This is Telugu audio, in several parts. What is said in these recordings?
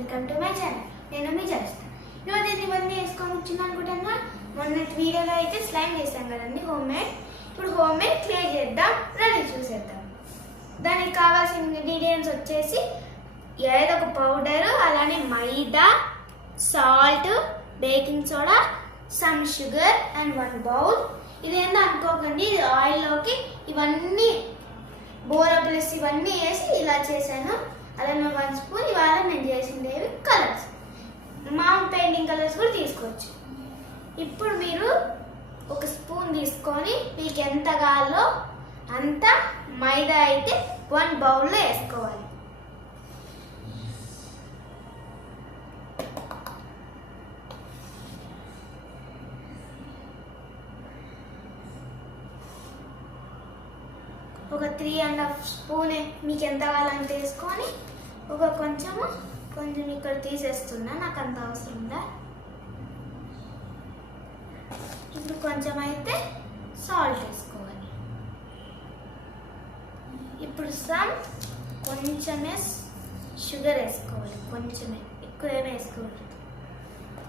Welcome to my channel. నేను మీ చేస్తాను. ఈరోజు ఇవన్నీ వేసుకొని వచ్చింది అనుకుంటున్నా. మొన్నటి వీడియోలో అయితే స్లైమ్ చేస్తాం కదండి హోమ్ మేడ్. ఇప్పుడు హోమ్ మేడ్ క్లియర్ చేద్దాం, రెడీ చూసేద్దాం. దానికి కావాల్సిన ఇంగ్రీడియంట్స్ వచ్చేసి ఏదో ఒక పౌడరు, అలానే maida, salt, baking soda, some sugar and 1 bowl. ఇదేందో అనుకోకండి, ఇది ఆయిల్లోకి ఇవన్నీ బోరప్లస్ ఇవన్నీ వేసి ఇలా చేశాను. అలానే 1 స్పూన్. ఇవాళ నేను చేసిండేవి కలర్స్, మామూలు పెయింటింగ్ కలర్స్ కూడా తీసుకోవచ్చు. ఇప్పుడు మీరు 1 స్పూన్ తీసుకొని మీకు ఎంత కావాలో అంత మైదా అయితే 1 బౌల్లో వేసుకోవాలి. ఒక 3.5 స్పూన్ మీకు ఎంత కావాలంటే వేసుకొని కొంచెం ఇక్కడ తీసేస్తున్నా, నాకు అంత అవసరం ఉందా. ఇప్పుడు కొంచెం అయితే సాల్ట్ వేసుకోవాలి. ఇప్పుడు కొంచెమే షుగర్ వేసుకోవాలి, కొంచెమే, ఎక్కువ ఏమి వేసుకోవాలి.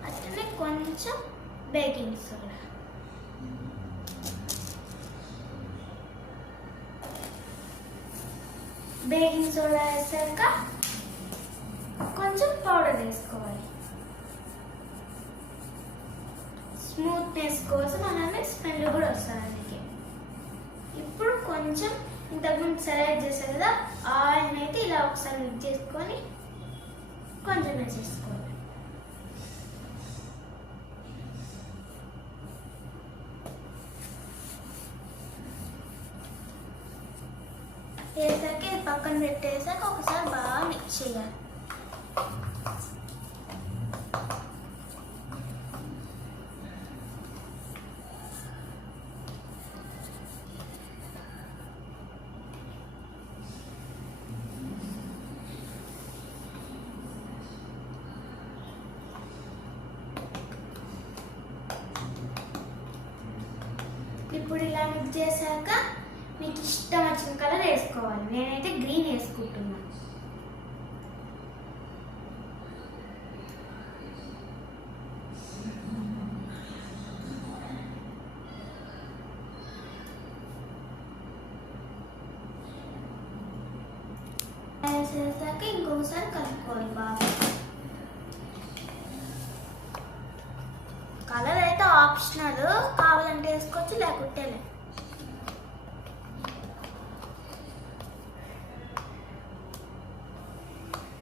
అట్లనే కొంచెం బేకింగ్ సోడా. బేకింగ్ సోడా వేసాక కొంచెం పౌడర్ వేసుకోవాలి, స్మూత్నెస్ కోసం, అలానే స్మెల్ కూడా వస్తుంది అందుకే. ఇప్పుడు కొంచెం ఇంతకుముందు సెలెక్ట్ చేశారు కదా ఆయిల్ అయితే ఇలా ఒకసారి మిక్స్ చేసుకొని కొంచెం వేసేసుకోవాలి. వేసాక ఇది పక్కన పెట్టేసాక ఒకసారి బాగా మిక్స్ చేయాలి. ఇప్పుడు ఇలా మిక్స్ చేశాక మీకు ఇష్టం వచ్చిన కలర్ వేసుకోవాలి. నేనైతే గ్రీన్ వేసుకుంటున్నాను. వేసేసాక ఇంకొకసారి కలుపుకోవాలి బాగా. కలర్ అయితే ఆప్షనల్, కావాలంటే వేసుకోవచ్చు లేకుంటే లేదు.